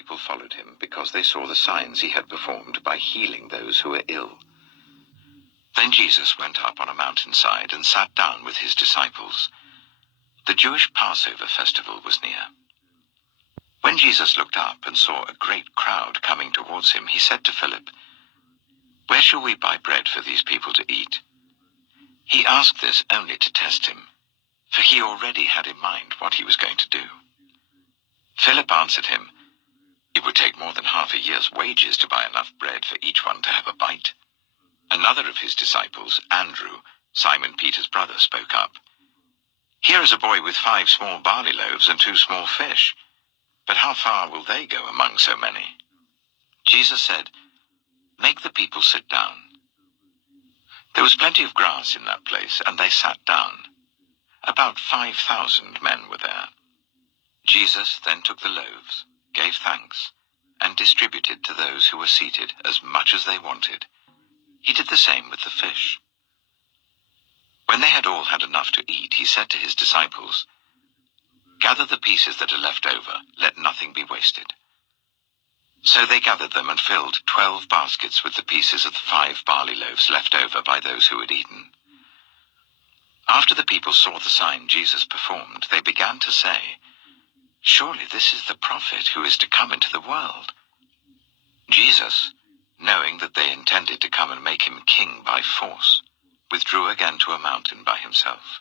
people followed him because they saw the signs he had performed by healing those who were ill. Then Jesus went up on a mountainside and sat down with his disciples. The Jewish Passover festival was near. When Jesus looked up and saw a great crowd coming towards him, he said to Philip, "Where shall we buy bread for these people to eat?" He asked this only to test him, for he already had in mind what he was going to do. Philip answered him, "It would take more than half a year's wages to buy enough bread for each one to have a bite." Another of his disciples, Andrew, Simon Peter's brother, spoke up. "Here is a boy with 5 small barley loaves and 2 small fish. But how far will they go among so many?" Jesus said, "Make the people sit down." There was plenty of grass in that place, and they sat down. About 5,000 men were there. Jesus then took the loaves, gave thanks, and distributed to those who were seated as much as they wanted. He did the same with the fish. When they had all had enough to eat, he said to his disciples, "Gather the pieces that are left over, let nothing be wasted." So they gathered them and filled 12 baskets with the pieces of the 5 barley loaves left over by those who had eaten. After the people saw the sign Jesus performed, they began to say, "Surely this is the prophet who is to come into the world." Jesus, knowing that they intended to come and make him king by force, withdrew again to a mountain by himself.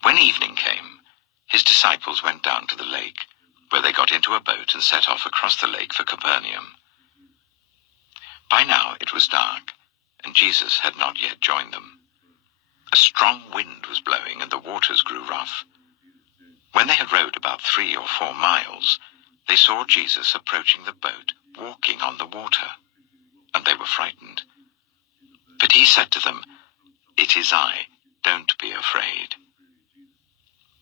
When evening came, his disciples went down to the lake, where they got into a boat and set off across the lake for Capernaum. By now it was dark, and Jesus had not yet joined them. A strong wind was blowing, and the waters grew rough. When they had rowed about 3 or 4 miles, they saw Jesus approaching the boat, walking on the water, and they were frightened. But he said to them, "It is I, don't be afraid."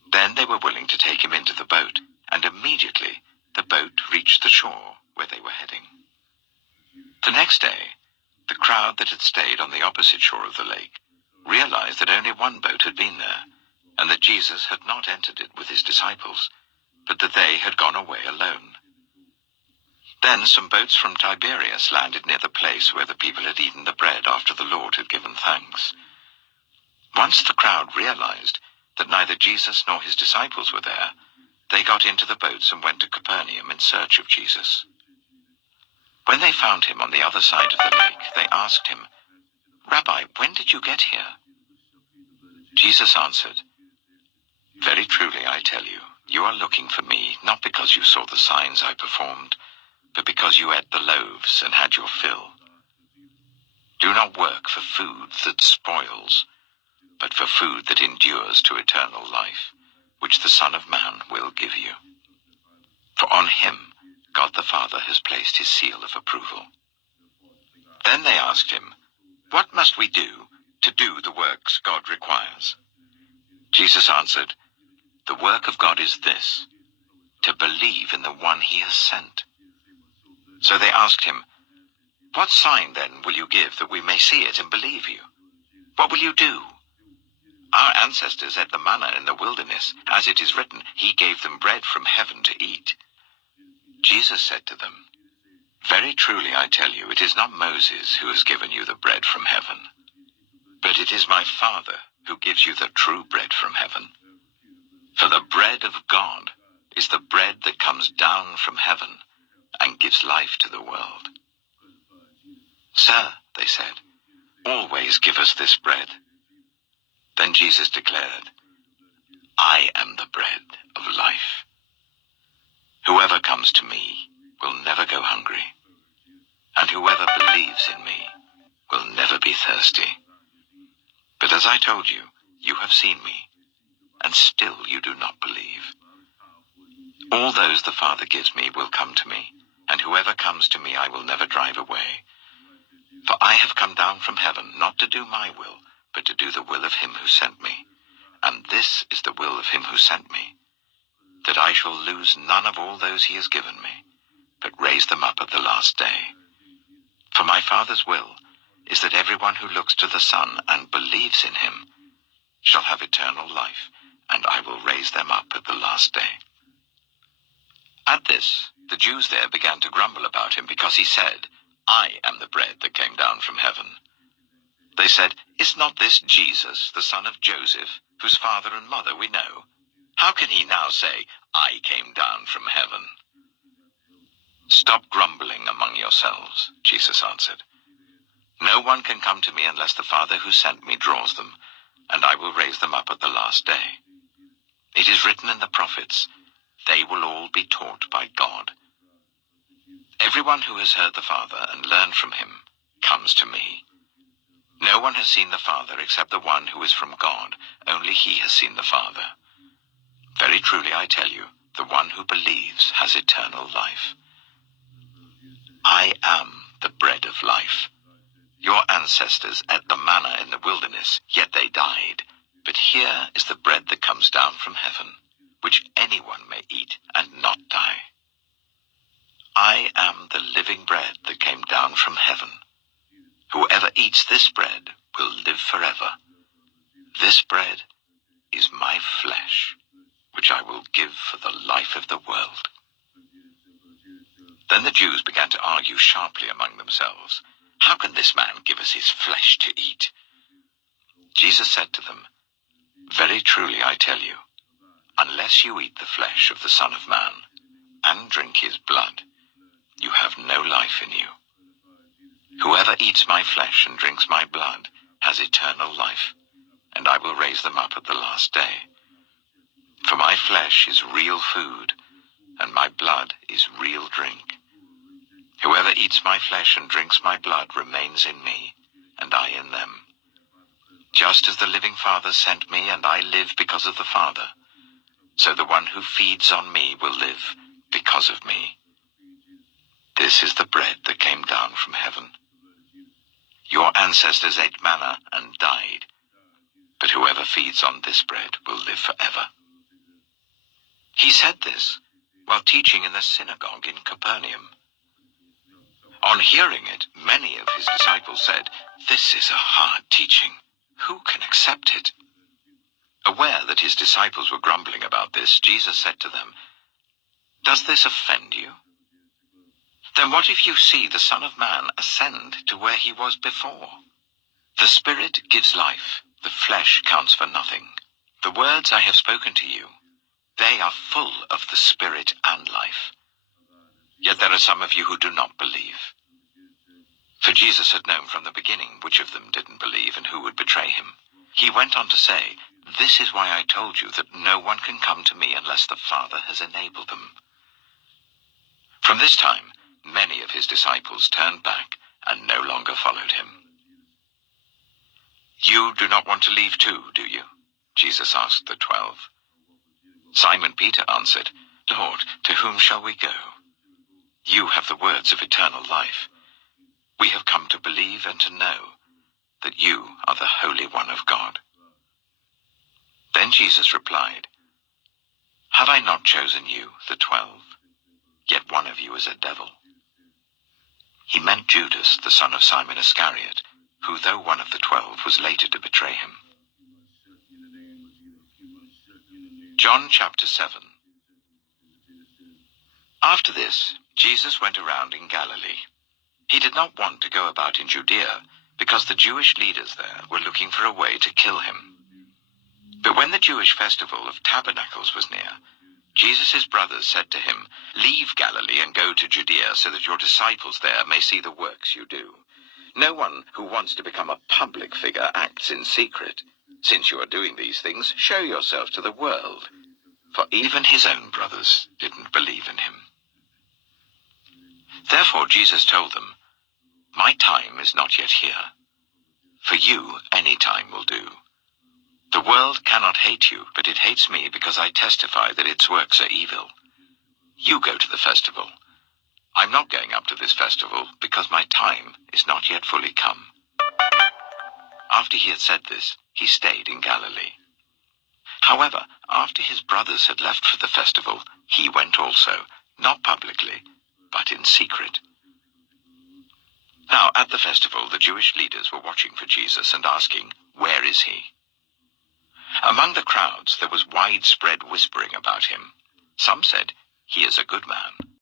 Then they were willing to take him into the boat, and immediately the boat reached the shore where they were heading. The next day, the crowd that had stayed on the opposite shore of the lake realized that only one boat had been there, and that Jesus had not entered it with his disciples, but that they had gone away alone. Then some boats from Tiberias landed near the place where the people had eaten the bread after the Lord had given thanks. Once the crowd realized that neither Jesus nor his disciples were there, they got into the boats and went to Capernaum in search of Jesus. When they found him on the other side of the lake, they asked him, "Rabbi, when did you get here?" Jesus answered, "Very truly I tell you, you are looking for me not because you saw the signs I performed, but because you ate the loaves and had your fill. Do not work for food that spoils, but for food that endures to eternal life, which the Son of Man will give you. For on him God the Father has placed his seal of approval." Then they asked him, "What must we do to do the works God requires?" Jesus answered, "The work of God is this, to believe in the one he has sent." So they asked him, "What sign then will you give that we may see it and believe you? What will you do? Our ancestors ate the manna in the wilderness, as it is written, he gave them bread from heaven to eat." Jesus said to them, "Very truly I tell you, it is not Moses who has given you the bread from heaven, but it is my Father who gives you the true bread from heaven. For the bread of God is the bread that comes down from heaven and gives life to the world." "Sir," they said, "always give us this bread." Then Jesus declared, "I am the bread of life. Whoever comes to me will never go hungry, and whoever believes in me will never be thirsty. But as I told you, you have seen me, and still you do not believe. All those the Father gives me will come to me, and whoever comes to me I will never drive away. For I have come down from heaven not to do my will, but to do the will of him who sent me. And this is the will of him who sent me, that I shall lose none of all those he has given me, but raise them up at the last day. For my Father's will is that everyone who looks to the Son and believes in him shall have eternal life, and I will raise them up at the last day." At this this, the Jews there began to grumble about him because he said, "I am the bread that came down from heaven." They said, "Is not this Jesus, the son of Joseph, whose father and mother we know? How can he now say, 'I came down from heaven'?" "Stop grumbling among yourselves," Jesus answered. "No one can come to me unless the Father who sent me draws them, and I will raise them up at the last day. It is written in the prophets, 'They will all be taught by God.' Everyone who has heard the Father and learned from him comes to me. No one has seen the Father except the one who is from God. Only he has seen the Father. Very truly I tell you, the one who believes has eternal life. I am the bread of life. Your ancestors ate the manna in the wilderness, yet they died. But here is the bread that comes down from heaven, which anyone may eat and not die. I am the living bread that came down from heaven. Whoever eats this bread will live forever. This bread is my flesh, which I will give for the life of the world." Then the Jews began to argue sharply among themselves, "How can this man give us his flesh to eat?" Jesus said to them, "Very truly I tell you, unless you eat the flesh of the Son of Man and drink his blood, you have no life in you. Whoever eats my flesh and drinks my blood has eternal life, and I will raise them up at the last day. For my flesh is real food, and my blood is real drink. Whoever eats my flesh and drinks my blood remains in me, and I in them. Just as the living Father sent me, and I live because of the Father, so the one who feeds on me will live because of me. This is the bread that came down from heaven. Your ancestors ate manna and died, but whoever feeds on this bread will live forever." He said this while teaching in the synagogue in Capernaum. On hearing it, many of his disciples said, "This is a hard teaching. Who can accept it?" Aware that his disciples were grumbling about this, Jesus said to them, "Does this offend you? Then what if you see the Son of Man ascend to where he was before? The Spirit gives life, the flesh counts for nothing. The words I have spoken to you, they are full of the Spirit and life. Yet there are some of you who do not believe." For Jesus had known from the beginning which of them didn't believe and who would betray him. He went on to say, "This is why I told you that no one can come to me unless the Father has enabled them." From this time, many of his disciples turned back and no longer followed him. "You do not want to leave too, do you?" Jesus asked the 12. Simon Peter answered, "Lord, to whom shall we go? You have the words of eternal life. We have come to believe and to know that you are the Holy One of God." Then Jesus replied, "Have I not chosen you, the 12? Yet one of you is a devil." He meant Judas, the son of Simon Iscariot, who, though one of the 12, was later to betray him. John chapter 7. After this, Jesus went around in Galilee. He did not want to go about in Judea, because the Jewish leaders there were looking for a way to kill him. But when the Jewish festival of Tabernacles was near, Jesus' brothers said to him, "Leave Galilee and go to Judea, so that your disciples there may see the works you do. No one who wants to become a public figure acts in secret. Since you are doing these things, show yourself to the world." For even his own brothers didn't believe in him. Therefore Jesus told them, "My time is not yet here. For you, any time will do. The world cannot hate you, but it hates me because I testify that its works are evil. You go to the festival. I'm not going up to this festival because my time is not yet fully come." After he had said this, he stayed in Galilee. However, after his brothers had left for the festival, he went also, not publicly, but in secret. Now at the festival, the Jewish leaders were watching for Jesus and asking, "Where is he?" Among the crowds there was widespread whispering about him. Some said, "He is a good man."